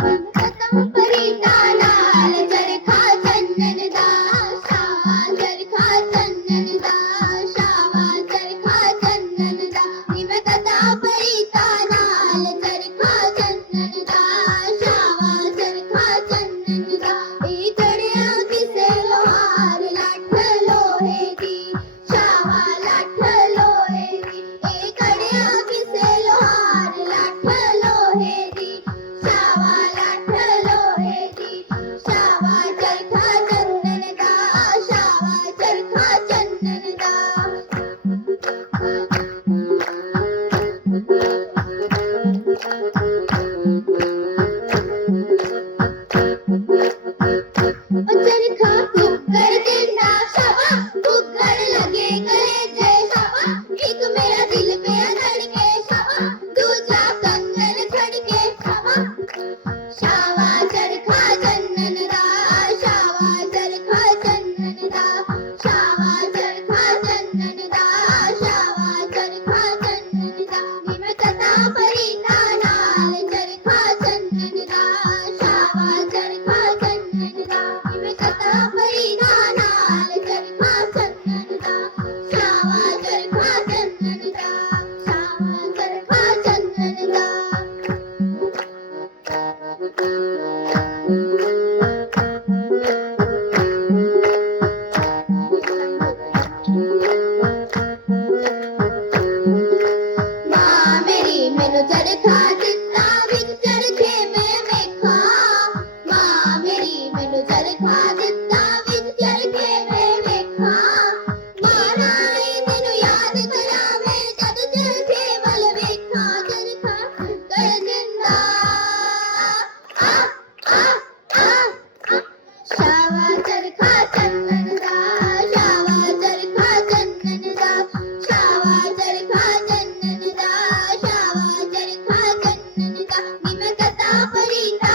परिता लाल चरखा चंदन दा शावा चरखा चंदन दा शावा चरखा चंदन दा निमकता परिता लाल चरखा चंदन दा शावा चरखा चंदन दा इकड़िया किसे लोहार लाठ लोहे दी शावा लाठ लोहे दी इकड़िया किसे लोहार लाठ लोहे दी शावा लाठ लोहे दी शावा चरखा चंदन दा शावा चरखा चंदन दा चरखा कुकर जिंदा शावा कुकर लगे गले जय शावा एक मेरा दिल पे धड़के शावा दूजा कंगन खड़के शावा शावा चरखा चंदन दा शावा चरखा चंदन दा शावा चरखा चंदन दा शावा चरखा चंदन दा निमकता परिता लाल चरखा चंदन दा शावा चरखा चंदन दा निमकता परिता लाल चरखा चंदन दा शावा चरखा चंदन दा शावा चरखा चंदन दा मां मेरी मैनू चरखा दिता विच चरखे मैं वेखा मां मेरी मैनू चरखा दिता विच चरखे मैं वेखा मां राणी मैनू याद करावे जद चरखे वल वेखा चरखा कर जिंदा आ आ आ शावा चरखा चंदन दा शावा चरखा चंदन दा शावा चरखा चंदन दा शावा चरखा चंदन दा निमकता परिता